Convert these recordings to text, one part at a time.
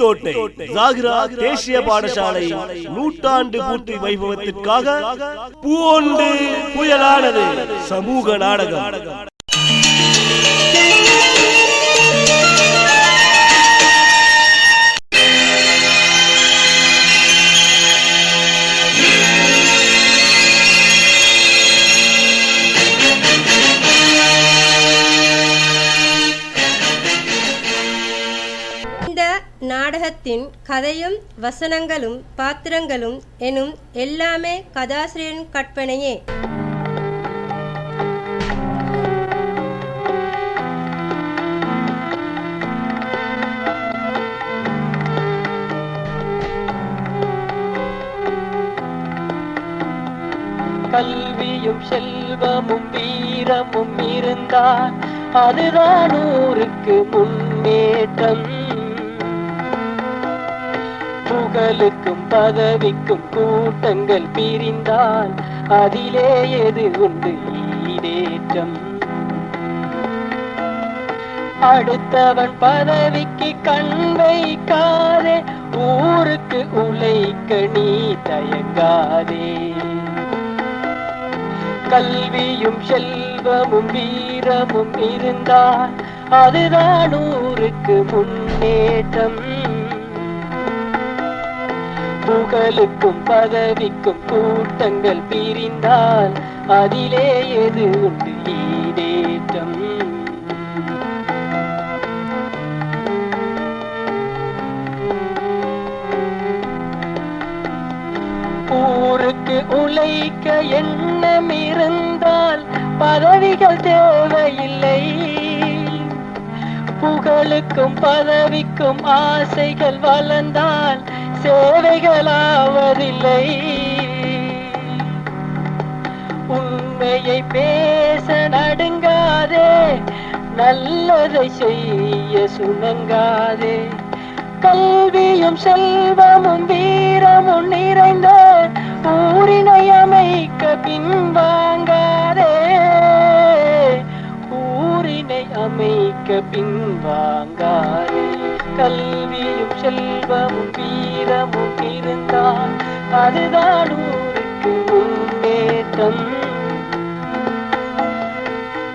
தோட்டை ஜாகிரா தேசிய பாடசாலை நூற்றாண்டு பூர்த்தி வைபவத்திற்காக பூண்டு புயலானது சமூக நாடகம். நாடகத்தின் கதையும் வசனங்களும் பாத்திரங்களும் எனும் எல்லாமே கதாசிரியரின் கற்பனையே. கல்வியும் செல்வமும் வீரமும் இருந்தால் அதுதான் ஊருக்கு முன்னேற்றம். புகழுக்கும் பதவிக்கும் கூட்டங்கள் பிரிந்தால் அதிலே எது உண்டு ஈடேற்றம். அடுத்தவன் பதவிக்கு கண் வைக்காதே, ஊருக்கு உழைக்க நீ தயங்காதே. கல்வியும் செல்வமும் வீரமும் இருந்தால் அதுதான் ஊருக்கு முன்னேற்றம். புகழுக்கும் பதவிக்கும் கூட்டங்கள் பிரிந்தால் அதிலே எது உண்டு ஈடேற்றம். ஊருக்கு உழைக்க எண்ணம் இருந்தால் பதவிகள் தேவையில்லை. புகழுக்கும் பதவிக்கும் ஆசைகள் வளர்ந்தால் சேவைகளாவதில்லை. உண்மையை பேச நடுங்காதே, நல்லதை செய்ய சுணங்காதே. கல்வியும் செல்வமும் வீரமும் நிறைந்த ஊரினை அமைக்க பின்வாங்காதே. ஊரினை அமைக்க பின்வாங்காதே. கல்வியும் செல்வமும் வீரமும் இருந்தால் அதுதான் ஊருக்கு முன்னேற்றம்.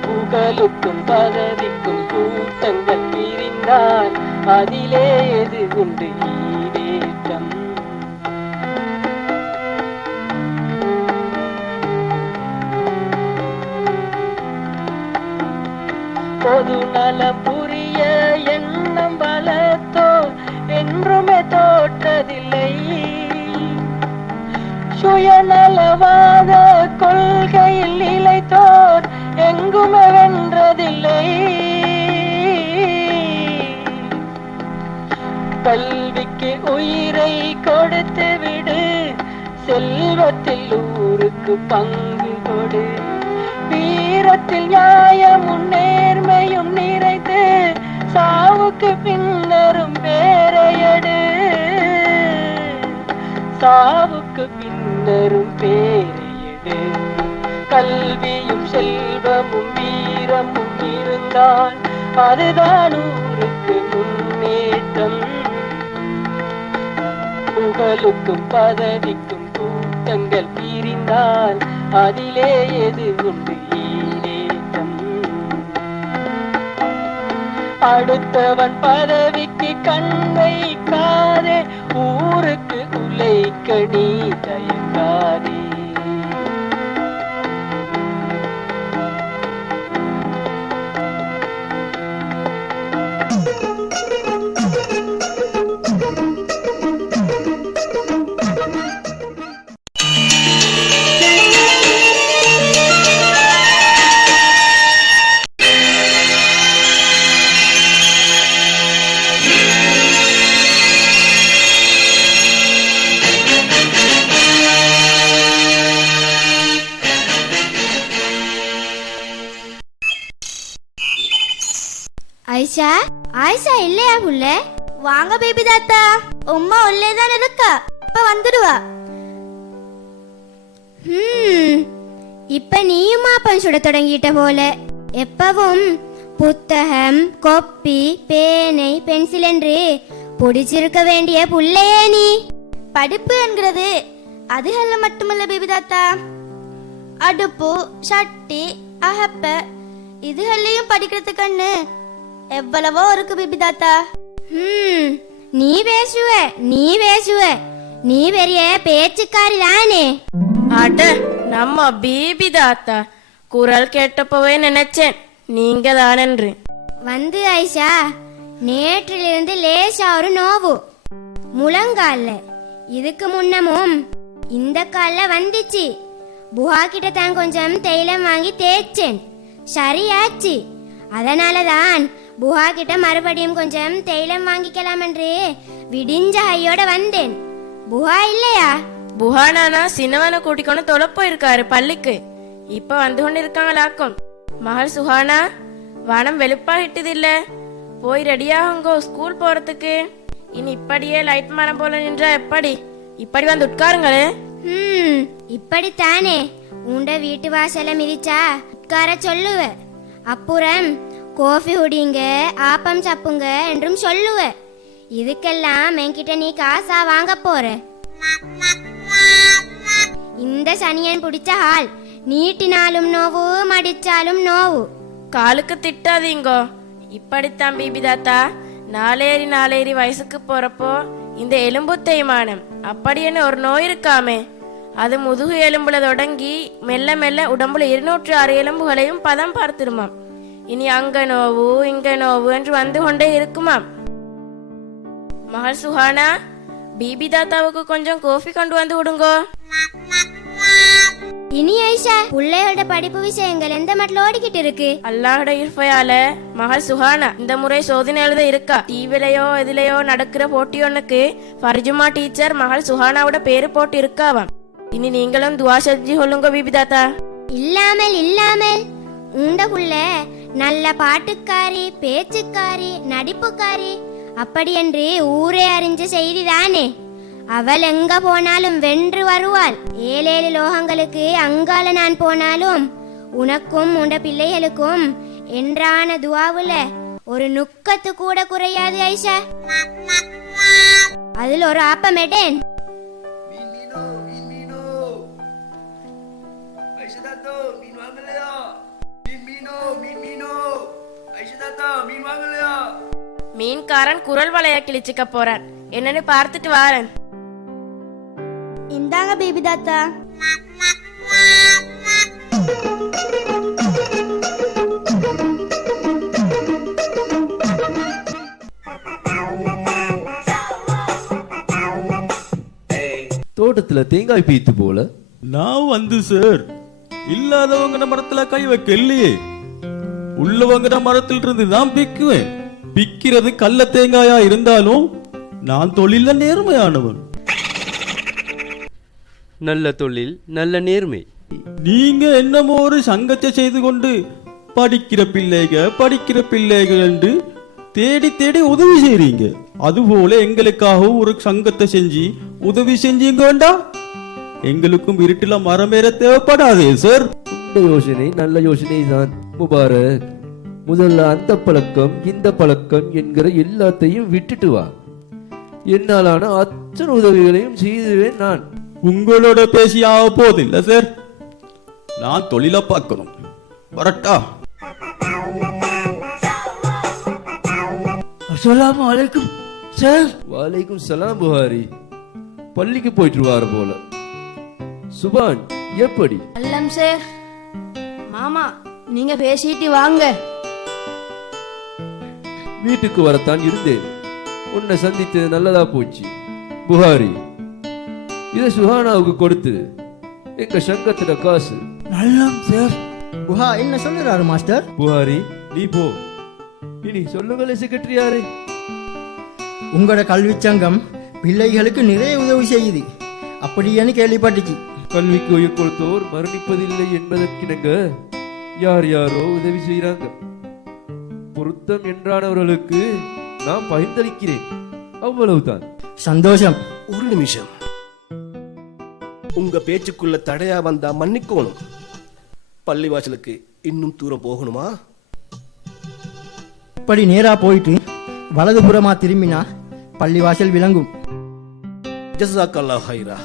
புகழுக்கும் பதவிக்கும் கூட்டங்கள் பிரிந்தால் அதிலே எது உண்டு ஈடேற்றம். பொது நலம் புரிய எண்ணம் வளர்த்தோர் என்றுமே தோற்றதில்லை. சுயநலவாத கொள்கையில் நிலைத்தோர் எங்குமே வென்றதில்லை. கல்விக்கு உயிரை கொடுத்து விடு, செல்வத்தில் ஊருக்கு பங்கு கொடு. வீரத்தில் நியாயமும் நேர்மையும் நிறைந்து சாவுக்கு பின்னரும் பேரையடு. சாவுக்கு பின்னரும் பேரையடு. கல்வியும் செல்வமும் வீரமும் இருந்தால் அதுதான் ஊருக்கு முன்னேற்றம். புகழுக்கும் பதவிக்கும் கூட்டங்கள் பிரிந்தால் அதிலே எது உண்டு ஈடேற்றம். அடுத்தவன் பதவிக்கு கண் வைக்காதே, ஊருக்கு உழைக்க நீ தயங்காதே. ஐஷா, ஆயிஷா இல்லையா புள்ள? வாங்க பேபி தாத்தா, உம்மா உள்ளே தான் இருக்கா, இப்ப வந்துடுவா. இப்ப நீயும் மாப்பன் சுட தொடங்கிட்ட போல. எப்பவும் புத்தகம், கொப்பி, பேனை, பென்சில் என்று பிடிச்சிருக்க வேண்டிய புள்ளையே நீ. படிப்பு என்கிறது அதுகள்ல மட்டுமல்ல பேபி தாத்தா, அடுப்பு சட்டி அகப்ப இதுகள்லயும் படிக்கிறதுக்கண்ணு எவ்வளவோ இருக்கு பேபி தாத்தா. நீ பேசுவ நீ பெரிய பேச்சுக்காரி தானே. அட நம்ம பேபி தாத்தா, குரல் கேட்டப்பவே நினைச்சேன் நீங்க தானென்று. வந்து ஐஷா, நேற்றிலிருந்து லேசா ஒரு நோவு முழங்கால. இதுக்கு முன்னமும் இந்த கால்ல வந்துச்சு. புஹா கிட்ட தான் கொஞ்சம் தைலம் வாங்கி தேய்ச்சேன், சரியாச்சு. அதனாலதான் புஹா கிட்ட மறுபடியும் கொஞ்சம் தைலம் வாங்கிக்கலாம் என்று விடிஞ்ச ஐயோட வந்தேன். புஹா இல்லையா? புகானானா சின்னவனை கூட்டிக்கொண்டு தொலை போயிருக்காரு பள்ளிக்கு. இப்ப வந்து கொண்டு இருக்காங்களாக்கும். மகள் சுஹானா, வானம் வெளுப்பாகிட்டதில்ல, போய் ரெடியாகுங்கோ ஸ்கூல் போறதுக்கு. இனி இப்படியே லைட் மரம் போல நின்றா எப்படி? இப்படி வந்து உட்காருங்களே. இப்படித்தானே உண்ட வீட்டு வாசல மிதிச்சா உட்கார சொல்லுவ, அப்புறம் கோஃபி குடிங்க ஆப்பம் சாப்புங்க என்றும் சொல்லுவ. இதுக்கெல்லாம் என்கிட்ட நீ காசா வாங்க போற? இந்த சனியன் பிடிச்ச ஆள், நீட்டினாலும் நோவு மடிச்சாலும் நோவு. காலுக்கு திட்டாதீங்கோ. இப்படித்தான் பிபி தாத்தா, நாளேறி வயசுக்கு போறப்போ இந்த எலும்பு தேய்மானம் அப்படின்னு ஒரு நோய் இருக்காமே, அது முதுகு எலும்புல தொடங்கி மெல்ல மெல்ல உடம்புல 206 எலும்புகளையும் பதம் பார்த்துருமாம். இனி அங்க நோவு இங்க நோவு என்று வந்து கொண்டே இருக்குமாம். மகள் சுஹானா, பிபி தாத்தாவுக்கு கொஞ்சம் கோஃபி கொண்டு வந்து விடுங்கோ. இனி ஐஷா, பிள்ளையோட படிப்பு விஷயங்கள் எந்த மட்டும் ஓடிக்கிட்டு இருக்கு? அல்லாஹோட இருப்பையால மகள் சுஹானா இந்த முறை சோதனை எழுத இருக்கா. டிவிலையோ எதுலயோ நடக்கிற போட்டியொன்னுக்கு ஃபர்ஜுமா டீச்சர் மகள் சுஹானாவோட பேரு போட்டு இருக்காவாம். இனி நீங்களும் துவா செஞ்சு கொள்ளுங்க பிபி தாத்தா. இல்லாமல் உண்டகுள்ள நல்ல பாட்டுக்காரி, பேச்சுக்காரி, நடிப்புக்காரி அப்படி என்று ஊரே அறிஞ்ச செய்திதானே. அவள் எங்க போனாலும் வென்று வருவாள். 7 லோகங்களுக்கு அங்கால நான் போனாலும் உனக்கும் உண்ட பிள்ளைகளுக்கும் என்றான துவாவுல ஒரு நுக்கத்து கூட குறையாது ஐஷா. அதில் ஒரு ஆப்பம் எடேன். மீன்காரன் குரல் வளைய கிழிச்சுக்க போறான், என்னன்னு பார்த்துட்டு வாரன். இந்தாங்க பேபி தாத்தா. தோட்டத்துல தேங்காய் பீத்து போல நான் வந்து சார், இல்லாதவங்க மரத்துல கை வைக்க இல்லையே, உள்ளவங்க மரத்தில் இருந்து தான் பிக்குவேன். பிக்கிறது கள்ள தேங்காயா இருந்தாலும் நான் தொழில நேர்மையானவன். நல்ல தொழில் நல்ல நேர்மை. நீங்க என்னமோ ஒரு சங்கத்தை செய்து கொண்டு படிக்கிற பிள்ளைகள் என்று தேடி தேடி உதவி செய்றீங்க. அதுபோல எங்களுக்காகவும் ஒரு சங்கத்தை செஞ்சு உதவி செஞ்சீங்க வேண்டாம். எங்களுக்கும் இருட்டுல மரமேற தேவைப்படாதே சார். இந்த யோசனை நல்ல யோசனை தான் முபாரக். முதல்ல அந்த பழக்கம் இந்த பழக்கம் என்கிற எல்லாத்தையும் விட்டுட்டு வா. என்னாலான அத்தனை உதவிகளையும் செய்துவேன் நான். உங்களோட பேசியாக போதில்லை சார், நான் தொழில பார்க்கணும். வரட்டா. அஸ்ஸலாமு அலைக்கும் சார். வாலைக்கும் சலாம் புகாரி. பள்ளிக்கு போயிட்டு வார போல. சுபான் எப்படி? அல்லம் சார். மாமா நீங்க பேசிட்டு வாங்க. வீட்டுக்கு வரத்தான் இருந்தேன், உன்னை சந்தித்தது நல்லதா போச்சு. புகாரி, இதை சுஹானாவுக்கு கொடுத்து எங்க சங்கத்திட காசு. நல்லம் சார். குஹா என்ன சொல்லுறாரு மாஸ்டர்? புகாரி நீ போ. இனி சொல்லுங்களே செக்ரட்டரி யாரு? உங்களோட கல்வி சங்கம் பிள்ளைகளுக்கு நிறைய உதவி செய்யுது அப்படின்னு கேள்விப்பட்டுச்சு. கல்விக்கு உயிர் கொடுத்தோர் மரணிப்பதில்லை என்பதற்கிணங்க யார் யாரோ உதவி செய்யறாங்க. பொருத்தம் என்றானவர்களுக்கு நான் பகிர்ந்தளிக்கிறேன், அவ்வளவுதான். சந்தோஷம். ஒரு நிமிஷம், உங்க பேச்சுக்குள்ள தடையா வந்தா மன்னிக்கணும். பள்ளிவாசலுக்கு இன்னும் தூரம் போகணுமா? இப்படி நேரா போயிட்டு வலதுபுறமா திரும்பினா பள்ளிவாசல் விளங்கும். ஜஸாக்கல்லாஹ் ஹைரா.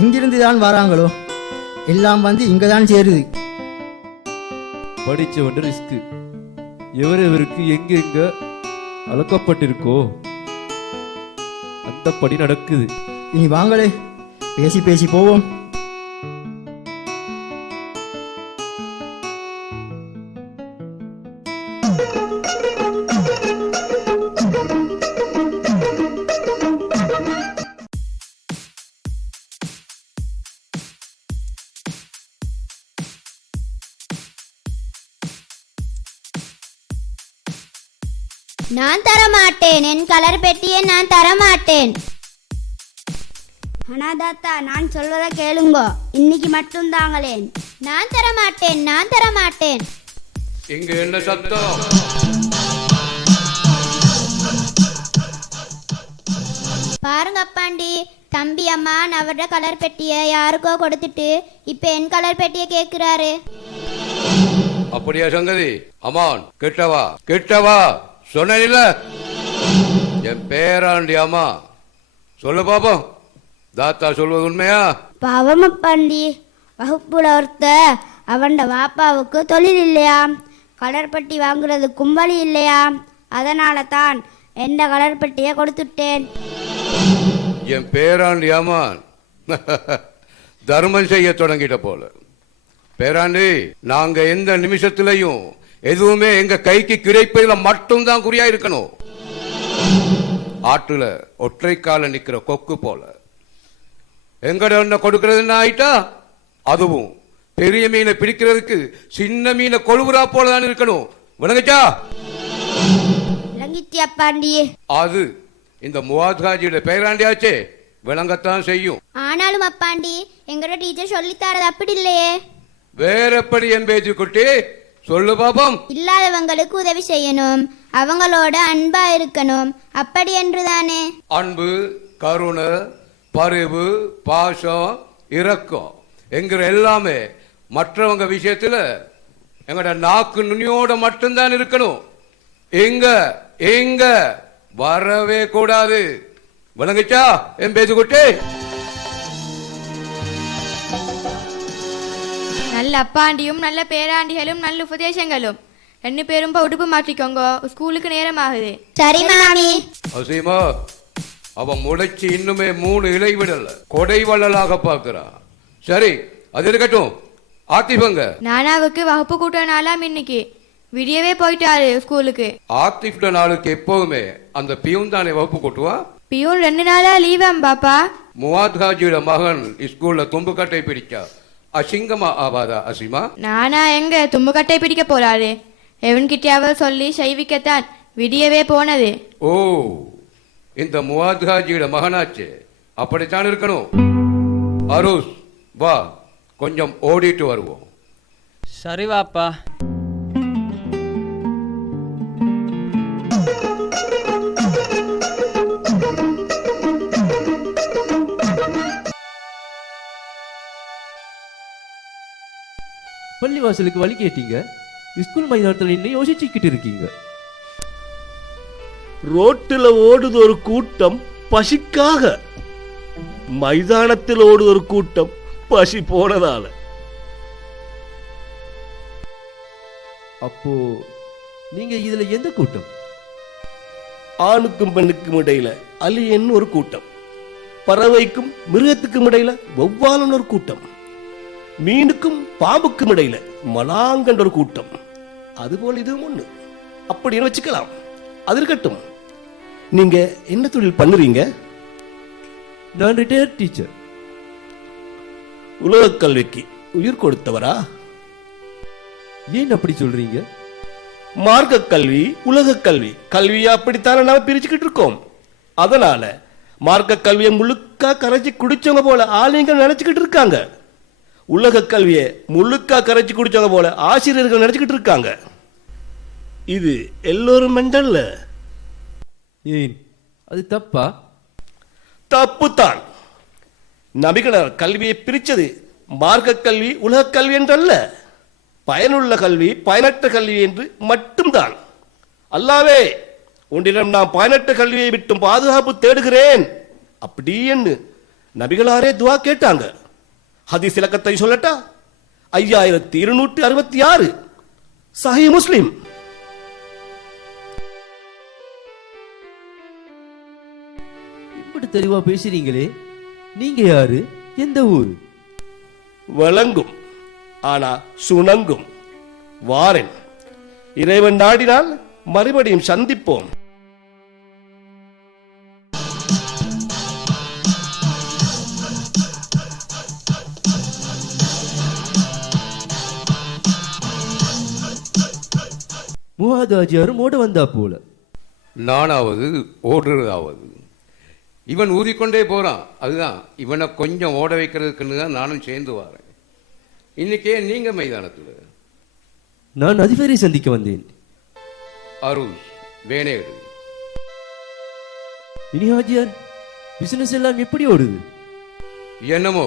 எங்கிருந்து தான் வராங்களோ எல்லாம் வந்து இங்கே தான் சேருது. படிச்சவன் ரிஸ்க் எவரெவருக்கு எங்கெங்க அளக்கப்பட்டிருக்கோ அந்த படி நடக்குது. இனி வாங்களே பேசி பேசி போவோம். நான் தரமாட்டேன், என் கலர் பெட்டியை நான் தரமாட்டேன். அனாதாத்தா, நான் சொல்வதை கேளுங்கோ, இன்னைக்கு மட்டும் தாங்களேன். நான் தரமாட்டேன், நான் தரமாட்டேன். இங்க என்ன சத்தம்? பாருங்க அப்பாண்டி, தம்பி அம்மா அவரோட கலர் பெட்டியை யாருக்கோ கொடுத்துட்டு இப்ப என் கலர் பெட்டியை கேட்கிறாரு. அப்படியா சங்கதி? அம்மான் கிட்டவா கிட்டவா சொன்னில, என் பேராண்டி அம்மா. சொல்லு பாப்போம், தாத்தா சொல்வது உண்மையா? பாவம் அப்பாண்டி, வகுப்புல ஒருத்த அவன் வாப்பாவுக்கு தொழில் இல்லையாம், கலர் பெட்டி வாங்குறது கும்பலி இல்லையாம், அதனால தான் எந்த கலர் பெட்டியை கொடுத்துட்டேன். என் பேராண்டி அம்மான் தர்மம் செய்ய தொடங்கிட்ட போல. பேராண்டி, நாங்க எந்த நிமிஷத்திலையும் எதுவுமே எங்க கைக்கு கிடைப்பதில் மட்டும்தான் குறியா இருக்கணும். ஆற்றுல ஒற்றை கால நிக்கிற கொக்கு போல எங்கட என்ன கொடுக்கறதுன்னு ஆயிட்டா, அதுவும் பெரிய மீனை பிடிக்கிறதுக்கு சின்ன மீனை கொழுவுறா போலதான் இருக்கணும். விளங்குச்சா? விளங்கிச்சு அப்பாண்டி. அது இந்த முவாத்காஜியோட பேராண்டியாச்சே, விளங்கத்தான் செய்யும். ஆனாலும் அப்பாண்டி, எங்களோட டீச்சர் சொல்லித்தாரது அப்படி இல்லையே. வேற எப்படி என் பேச்சு குட்டி சொல்லு பாப்போம். இல்லாதவங்களுக்கு உதவி செய்யணும், அவங்களோட அன்பா இருக்கணும், அப்படி என்றுதானே. அன்பு, கருணை, பரிவு, பாசம், இரக்கம் என்கிற எல்லாமே மற்றவங்க விஷயத்துல எங்கட நாக்கு நுனியோட மட்டும்தான் இருக்கணும். எங்க எங்க வரவே கூடாது. விளங்குச்சா என் பேச்சு குட்டி? நல்ல அப்பாண்டியும் நல்ல பேராண்டிகளும் நல்ல உபதேசங்களும். 2 பேரும் இப்போ உடுப்பு மாற்றிக்கோங்க, ஸ்கூலுக்கு நேரம் ஆகுது. சரி மாமி. அசீமா, அவன் முளைச்சி இன்னுமே 3 இலை விடல, கொடை வள்ளலாக பார்க்கிறான். சரி, அது இருக்கட்டும். ஆத்திஃபங்க நானாவுக்கு வகுப்பு கூட்ட நாளாம் இன்னைக்கு, விடியவே போயிட்டாரு ஸ்கூலுக்கு. ஆத்திஃப்ட நாளுக்கு எப்பவுமே அந்த பியூன் தானே வகுப்பு கூட்டுவான். பியூன் 2 நாளா லீவாம் பாப்பா. முவாத்காஜியோட மகன் ஸ்கூல்ல தும்புக்கட்டை பிடிச்சா அசிங்கமா ஆவாதா அசிமா? நானா எங்க தும்புக்கட்டை பிடிக்க போறாரு, எவன்கிட்டயாவது சொல்லி செய்விக்கத்தான் விடியவே போனது. ஓ, இந்த முவாத்காஜியோட மகனாச்சு, அப்படித்தான் இருக்கணும். அருஸ், வா கொஞ்சம் ஓடிட்டு வருவோம். சரி வாப்பா. பள்ளிவாசலுக்கு வழி கேட்டீங்க, ஸ்கூல் மைதானத்தில் இன்னும் யோசிச்சுக்கிட்டு இருக்கீங்க. ரோட்டில் ஓடுது ஒரு கூட்டம் பசிக்காக, மைதானத்தில் ஓடுது ஒரு கூட்டம் பசி போனதால. அப்போ நீங்க இதுல எந்த கூட்டம்? ஆணுக்கும் பெண்ணுக்கும் இடையில அலியன் ஒரு கூட்டம், பறவைக்கும் மிருகத்துக்கும் இடையில வௌவாலன் ஒரு கூட்டம், மீனுக்கும் பாம்புக்கும் இடையில மலாங்கன்ற ஒரு கூட்டம். அதுபோல் இதுவும் ஒண்ணு, அப்படின்னு வச்சுக்கலாம். அது இருக்கட்டும். நீங்க என்ன தொழில் பண்ணுறீங்க? நான் ரிட்டையர்ட் டீச்சர். உலக கல்விக்கு உயிர் கொடுத்தவரா? ஏன் அப்படி சொல்றீங்க? மார்க்க கல்வி, உலக கல்வி, கல்வியா அப்படித்தானே நாம பிரிச்சுக்கிட்டு இருக்கோம். அதனால மார்க்க கல்வியை முழுக்கா கரைச்சி குடிச்சவங்க போல ஆளுங்க நினைச்சுக்கிட்டு இருக்காங்க, உலக கல்வியை முழுக்கா கரைச்சி குடிச்சவங்க போல ஆசிரியர்கள் நினைச்சுக்கிட்டு இருக்காங்க. இது எல்லோரும் மெண்டல்ல. ஏன் அது தப்பா? தப்புத்தான். நபிகளார் கல்வியை பிரிச்சது மார்க்க கல்வி, உலக கல்வி என்றல்ல, பயனுள்ள கல்வி, பயனற்ற கல்வி என்று மட்டும்தான். அல்லாவே உன்னிடம் நான் பயனற்ற கல்வியை விட்டும் பாதுகாப்பு தேடுகிறேன் அப்படி என்று நபிகளாரே துவா கேட்டாங்க. ஹதீஸ் இலக்கத்தை சொல்லட்டா? 5266 சஹீ முஸ்லிம். இப்படி தெளிவா பேசுறீங்களே, நீங்க யாரு, எந்த ஊரு? வழங்கும் ஆனா சுணங்கும். வாரேன், இறைவன் நாடினால் மறுபடியும் சந்திப்போம். முகாதாஜியாரும் ஓட வந்தா போல. நானாவது ஓடுறதாவது இவன் ஊதிக்கொண்டே போறான். அதுதான் இவனை கொஞ்சம் ஓட வைக்கிறதுக்குன்னு தான் நானும் சேர்ந்து வரேன். இன்னைக்கே நீங்க மைதானத்தில்? நான் அதிபரை சந்திக்க வந்தேன். அருஷ் வேணேடு. இனி ஹாஜியார், பிசினஸ் எல்லாம் எப்படி ஓடுது? என்னமோ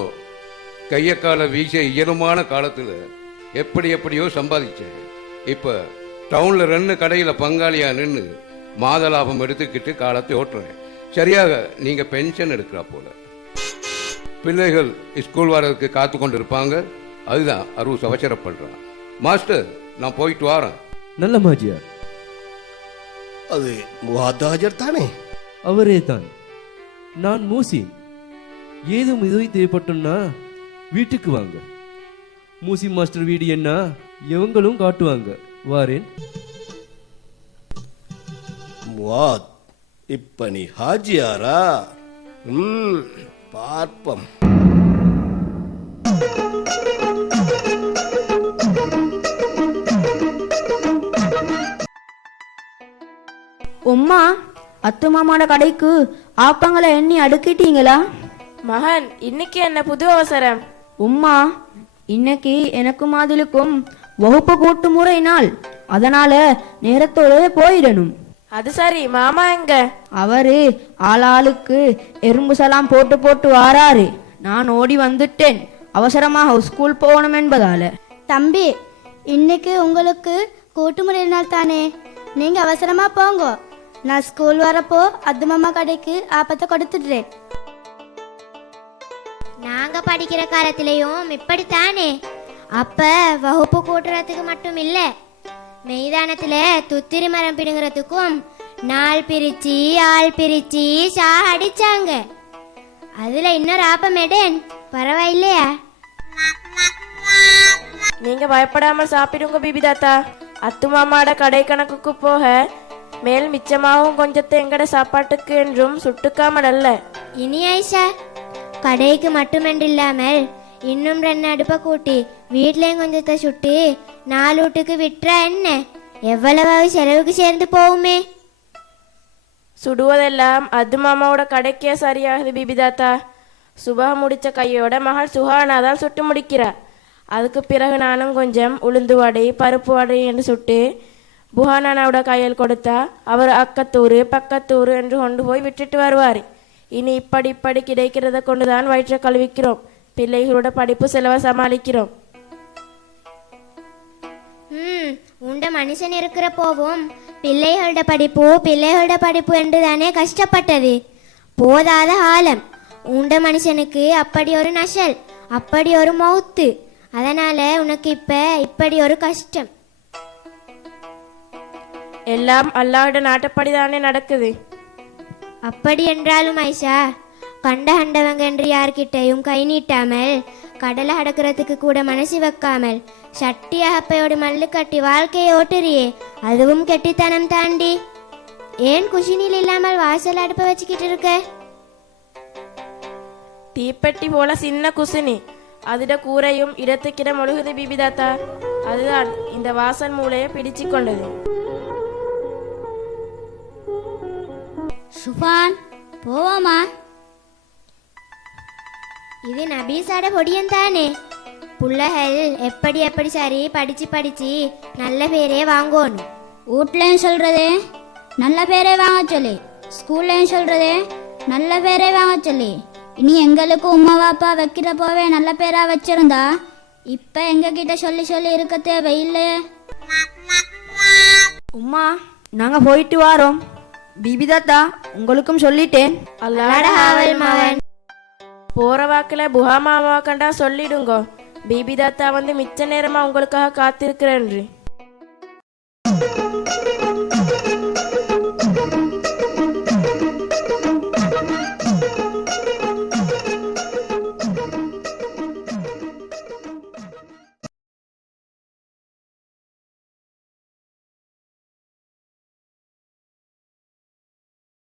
கையக்கால வீச இயலுமான காலத்துல எப்படியோ சம்பாதிச்சேன். இப்ப டவுன்ல 2 கடையில பங்காளியா நின்று மாத லாபம் எடுத்துக்கிட்டு காலத்தை ஓட்டுறேன். சரியாக நீங்க பென்ஷன் எடுக்கிறா போல. பிள்ளைகள் ஸ்கூல் வரதுக்கு காத்து கொண்டு இருப்பாங்க. அதுதான் அருஸ் அவசரப்படுறான். மாஸ்டர், நான் போயிட்டு வரேன். நல்ல மாஜியார். அது முஹாதாஜர் தானே? அவரே தான். நான் மூசின். ஏதும் உதவி தேவைப்பட்டோம்னா வீட்டுக்கு வாங்க. மூசி மாஸ்டர் வீடு என்ன இவங்களும் காட்டுவாங்க. வாரேன். முவாத், இப்ப நீ ஹாஜியாரா? பார்ப்பம். உம்மா, அத்து மாமாட கடைக்கு ஆப்பங்களை எண்ணி அடுக்கிட்டீங்களா? மகன், இன்னைக்கு என்ன புது அவசரம்? உம்மா, இன்னைக்கு எனக்கும் மாதிலுக்கும் வகுப்பு கூட்டு முறை நாள். அதனால நேரத்தோட போயிடணும். அது சரி, மாமா எங்க? அவரு ஆளாளுக்கு எறும்பு சலாம் போட்டு வாராரு. நான் ஓடி வந்துட்டேன், அவசரமாக ஸ்கூல் போகணும் என்பதால. தம்பி, இன்னைக்கு உங்களுக்கு கூட்டுமுறை நாள் தானே, நீங்க அவசரமா போங்க. நான் ஸ்கூல் வரப்போ அத்து மாமா கடைக்கு ஆப்பத்தை கொடுத்துடுறேன். நாங்க படிக்கிற காலத்திலையும் இப்படித்தானே. அப்ப வகுப்பு கூட்டுறதுக்கு மட்டும் இல்ல, மைதானத்துல துத்திரி மரம் பிடுங்கிறதுக்கும் நாள் பிரிச்சு ஆள் பிரிச்சு ஷா அடிச்சாங்க. அதுல இன்னொரு ஆப்பம் எடேன், பரவாயில்லையா? நீங்க பயப்படாம சாப்பிடுங்க பிபி தாத்தா. அத்து மாமாட கடை கணக்குக்கு போக மேல் மிச்சமாகவும் கொஞ்சத்தை எங்கட சாப்பாட்டுக்கு என்றும் சுட்டுக்காமல் அல்ல. இனி ஐஷா, கடைக்கு மட்டுமன்றில்லாமல் இன்னும் 2 அடுப்பை கூட்டி வீட்லயும் கொஞ்சத்தை சுட்டு 4 வீட்டுக்கு விட்டுறா என்ன? எவ்வளவாவது செலவுக்கு சேர்ந்து போகுமே. சுடுவதெல்லாம் அது மாமாவோட கடைக்கே சரியாகுது பிபி தாத்தா. சுபா முடிச்ச கையோட மகள் சுஹானா தான் சுட்டு முடிக்கிறார். அதுக்கு பிறகு நானும் கொஞ்சம் உளுந்து வடை பருப்பு வடை என்று சுட்டு புஹானாவோட கையில் கொடுத்தா அவர் அக்கத்தூர் பக்கத்தூர் என்று கொண்டு போய் விட்டுட்டு வருவார். இனி இப்படி கிடைக்கிறத கொண்டுதான் வயிற்றை கழுவிக்கிறோம். பிள்ளைகளோட படிப்பு செலவை சமாளிக்கிறோம். உண்ட மனுஷன் இருக்கிற போவும் பிள்ளைகளோட படிப்பு என்று தானே கஷ்டப்பட்டது. போதாத ஆழம் உண்ட மனுஷனுக்கு அப்படி ஒரு நஷல், அப்படி ஒரு மௌத்து. அதனால உனக்கு இப்படி ஒரு கஷ்டம். எல்லாம் அல்லாஹ்வுடைய நாட்டப்படிதானே நடக்குது. அப்படி என்றாலும் ஐஷா, கண்டவங்க என்று யார்கிட்டையும் கை நீட்டாமல், கடலை அடக்கிறதுக்கு கூட மனசு வைக்காமல், சட்டி அகப்பையோடு மல்லு கட்டி வாழ்க்கையை ஓட்டுறியே, அதுவும் கெட்டித்தனம் தாண்டி. ஏன் குஷினில் இல்லாமல் வாசல் அடுப்ப வச்சுக்கிட்டு இருக்க? தீப்பெட்டி போல சின்ன குசினி, அதிட கூரையும் இடத்துக்கிட மொழுகுது பிபி தாத்தா. அதுதான் இந்த வாசல் மூலையை பிடிச்சு கொண்டது. சுபான், போவோமா? இது நபீஸாட பொடியன் தானே. புள்ளகள் எப்படி சரி படிச்சு நல்ல பேரே வாங்கணும். வீட்லையும் சொல்றதே நல்ல பேரே வாங்க சொல்லி, ஸ்கூல்லையும் சொல்றதே நல்ல பேரே வாங்க சொல்லி. இனி எங்களுக்கு உமா வாப்பா வைக்கிற போவே நல்ல பேரா வச்சிருந்தா இப்ப எங்க கிட்ட சொல்லி இருக்க தேவையில்லையே. உம்மா, நாங்க போயிட்டு வாரோம். பிபி தாத்தா உங்களுக்கும் சொல்லிட்டேன். ஆவல் மவன். போற வாக்குல புகா மாமாவை கண்டா சொல்லிடுங்கோ பிபி தாத்தா வந்து மிச்ச நேரமா உங்களுக்காக காத்திருக்கிறேன்